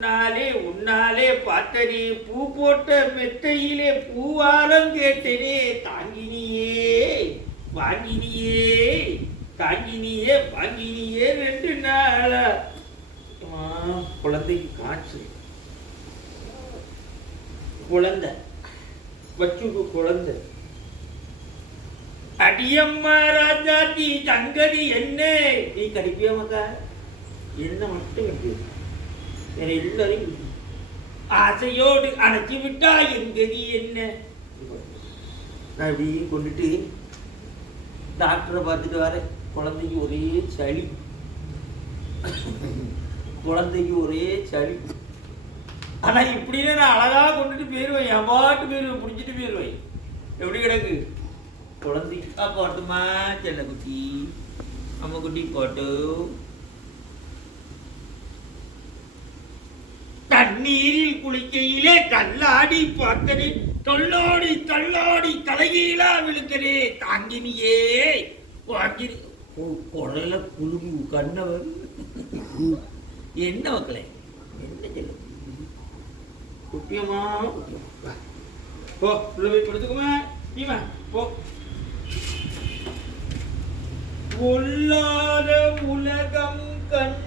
உன்னாலே பார்த்தனே பூ போட்ட மெத்தையிலே பூவாரம் கேட்டனே தாங்கினியே வாங்கினியே தாங்கினியே வாங்கினியே 2 நாளா குழந்தைக்கு காய்ச்சல் குழந்தை வச்சுக்கு குழந்தை அடியம்மா ராஜாத்தி தங்கதி என்ன நீ கடிப்பியா மக்கா என்ன மட்டும் கட்டி வேற எல்லாரையும் ஆசையோடு அணைச்சி விட்டா எங்கதி என்ன நான் இப்படி கொண்டுட்டு டாக்டரை பார்த்துட்டு வர குழந்தைக்கு ஒரே சளி ஆனா இப்படின்னு நான் அழகா கொண்டுட்டு போயிடுவேன் என் பாட்டு போயிடுவேன் பிடிச்சிட்டு போயிடுவேன் எப்படி கிடக்கு குழந்தைக்கு போட்டுமா செல்ல குட்டி அம்மா குட்டி போட்டு தண்ணீரில் குளிக்கையிலே தள்ளாடி பார்த்தனே தொல்லோடி தள்ளாடி தலைகீழா விழுக்கனே தாங்கினியே வாங்கினி குரல குழுங்கு கண்ணவர் என்ன மக்களே என்ன சொல்ல குட்டியம்மா போ உள்ள போய் படுத்துக்குமா நீமா போ பொல்லாத உலகம் கண்